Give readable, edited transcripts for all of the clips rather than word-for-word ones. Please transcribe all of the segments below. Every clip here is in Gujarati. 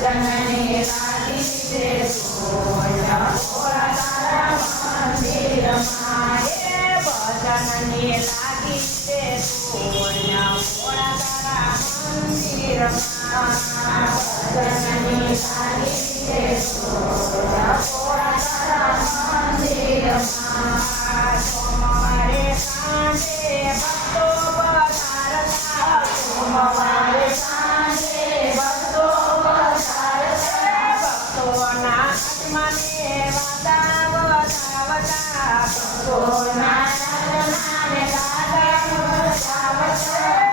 ભજનની લાગી છે ધૂન ભોળા તારા મંદિરમાં ભજનની લાગી છે ધૂન ભોળા તારા મંદિરમાં ભજનની લાગી છે ધૂન ભોળા તારા મંદિરમાં સોમવારે સાંજે ભક્તો પધારતા સોમવારે સાંજે ભક્તો પધારતા ભક્તોના આત્માને વાદા વધાવતા ભક્તોના આત્માને દાદા વધાવતા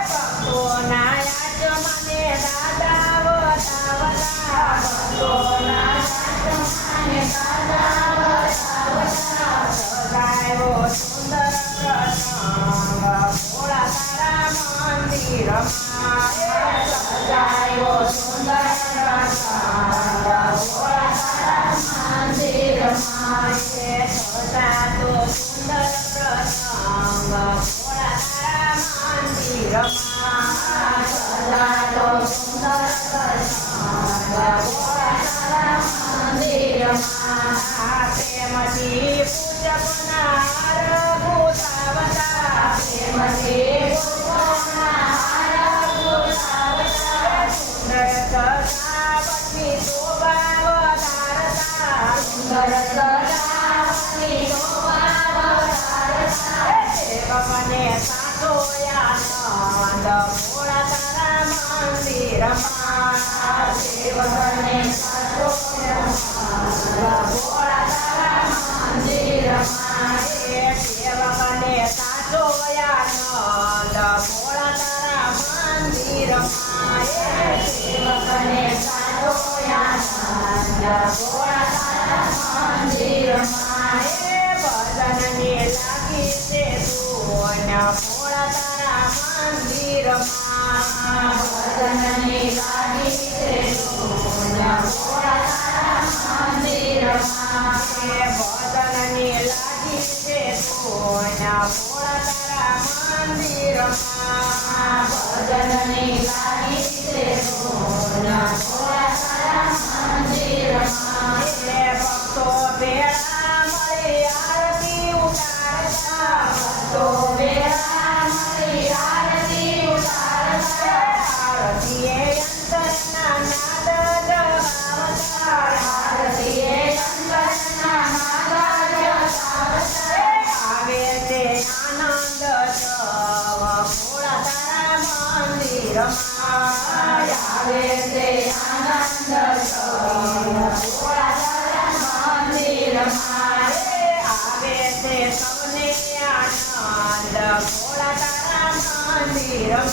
ભક્તોના આત્માને દાદા વધાવતા ભક્તોના આત્માને દાદા વધાવતા સદાયો સુંદર પ્રસંગ ભોળા તારા મંદિરમાં સદાયો સુંદર પ્રસંગ ભોળા તારા મંદિરમાં સદાતો સુંદર પ્રસંગ ભોળા તારા મંદિરમાં સદાતો સુંદર પ્રસંગ ભોળા તારા મંદિરમાં પ્રેમથી પૂજકના હાર ભૂતાવતા પ્રેમથી પૂજકના હાર ભૂતાવતા સુંદર સજાવટની શોભા વધારતા સુંદર સજાવટની શોભા વધારતા સેવકને સાચોયા નંદ ભોળા તારા મંદિરમાં સેવકને સાચોયા ભોળા તારા મંદિરમાં સેવકને સાચોયા નંદ ભોળા તારા મંદિરમાં સેવકને સાચોયા નંદ ભોળા તારા મંદિરમાં ભજનની લાગી છે ધૂન ભોળા તારા મંદિરમાં ભજનની લાગી છે ધૂન ભોળા તારા મંદિરમાં ભજનની લાગી છે ધૂન ભોળા તારા મંદિરમાં ભજનની લાગી છે ધૂન ભોળા તારા મંદિરમાં ભક્તો ભેળા મળે આરતી ઉતારતા ભક્તો ભેળા મળે આરતી ઉતારતા આરતીએ અંતરના નાદ જગાવતા આરતીએ અંતરના નાદ જગાવતા આવે તે આનંદ સવ ભોળા તારા મંદિરમાં આવે તે આનંદ સવ ભોળા તારા મંદિરમાં આવે તે સૌને આનંદ ભોળા તારા મંદિરમાં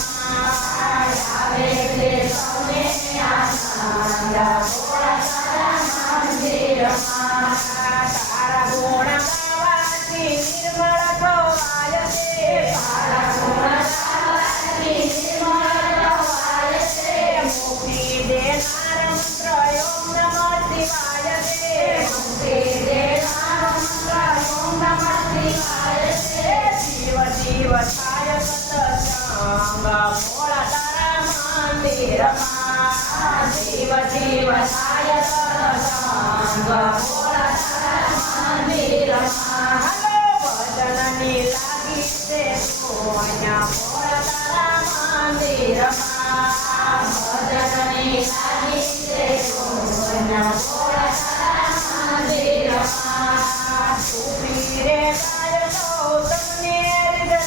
આવે તે સૌને આનંદ ભોળા તારા મંદિરમાં તારા ગુણ ગાવાથી નિર્મળ થવાય છે તારા ગુણ ગાવાથી નિર્મળ થવાય છે મુક્તિ દેનાર મંત્ર ઓમ નમઃ શિવાય છે મુક્તિ દેનાર મંત્ર ઓમ નમઃ શિવાય છે શિવ શિવ થાય સત્સંગ ભોળા તારા મંદિરમાં શિવ શિવ થાય સત્સંગ ભોળા તારા મંદિરમાં ભજનની લાગી છે ધૂન ભોળા તારા મંદિરમાં ભજનની લાગી છે ધૂન ભોળા તારા મંદિરમાં સુખી રે ગાય સૌ તમને હૃદય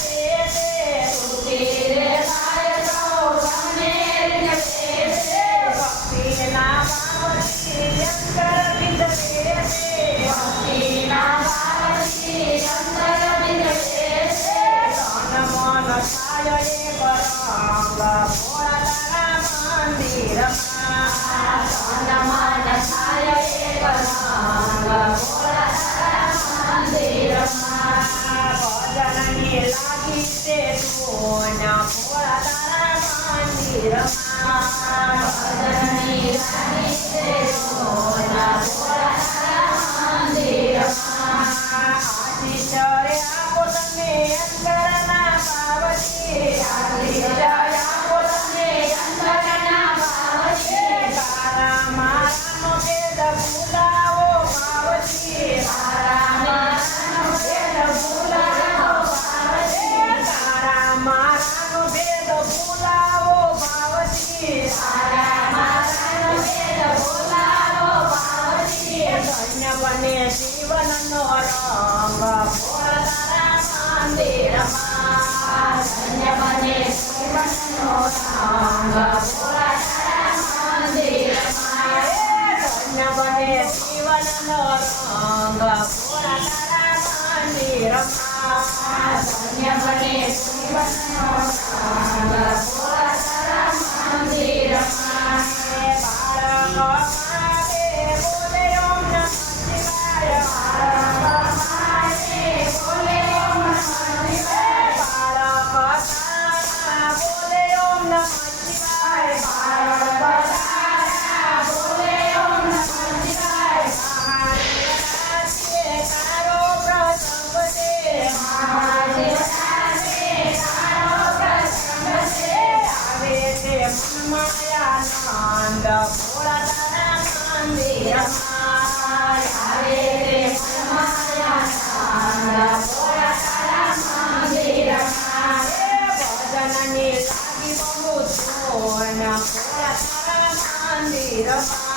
છે સુખી રે ગાય સૌ તમને હૃદય છે ભક્તિના ભાવથી અંતર વિંદે છે ભક્તિના ભાવથી અંતર વિંદે છે તન મન થાય એક રંગ ભોળા તારા મંદિરમાં તન મન થાય એક રંગ ભોળા તારા મંદિરમાં ભજનની લાગી છે ધૂન ભોળા તારા મંદિરમાં ભજનની લાગી છે ધૂન ભોળા તારા મંદિરમાં આશીષ રે આપો તમે અંતરના ભાવથી આશીષ રે આપો તમે અંતરના ભાવથી તારા ભોળા તારા મંદિરમાં ધન્ય બને જીવનનો રંગ ભોળા તારા મંદિરમાં ધન્ય બને જીવનનો રંગ ભોળા તારા મંદિરમાં બાળક માટે બોલે ઓમ નમઃ શિવાય બાળક માટે બોલે ઓમ નમઃ શિવાય બાળક તારા બોલે ઓમ નમઃ શિવાય બાળક તારા બોલે ઓમ નમઃ શિવાય મહાદેવરાત્રિએ તારો પ્રસંગ છે મહાદેવરાત્રિએ તારો પ્રસંગ છે આવે છે મનમાં આનંદ ભોળા તારા મંદિરમાં આવે છે મનમાં આનંદ ભોળા તારા મંદિરમાં ભજનની લાગી બહુ ધૂન ભોળા તારા મંદિરમાં